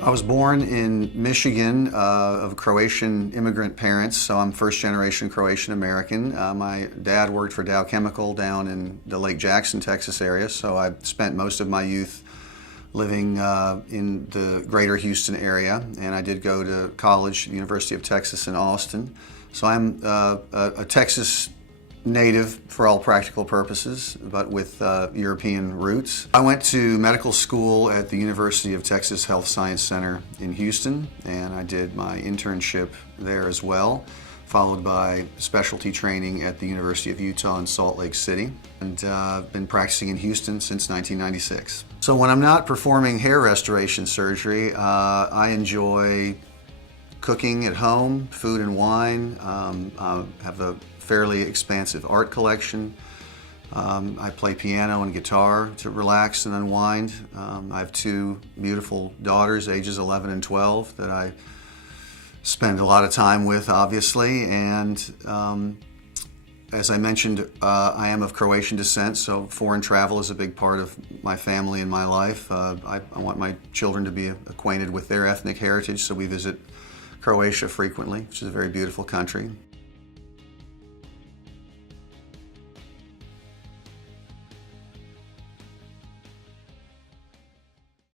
I was born in Michigan of Croatian immigrant parents, so I'm first-generation Croatian American. My dad worked for Dow Chemical down in the Lake Jackson, Texas area, so I spent most of my youth living in the greater Houston area, and I did go to college at the University of Texas in Austin. So I'm a Texas native for all practical purposes, but with European roots. I went to medical school at the University of Texas Health Science Center in Houston, and I did my internship there as well, followed by specialty training at the University of Utah in Salt Lake City, and I've been practicing in Houston since 1996. So when I'm not performing hair restoration surgery, I enjoy cooking at home, food and wine. I have a fairly expansive art collection. I play piano and guitar to relax and unwind. I have two beautiful daughters, ages 11 and 12, that I spend a lot of time with, obviously. And as I mentioned, I am of Croatian descent, so foreign travel is a big part of my family and my life. I want my children to be acquainted with their ethnic heritage, so we visit Croatia frequently, which is a very beautiful country.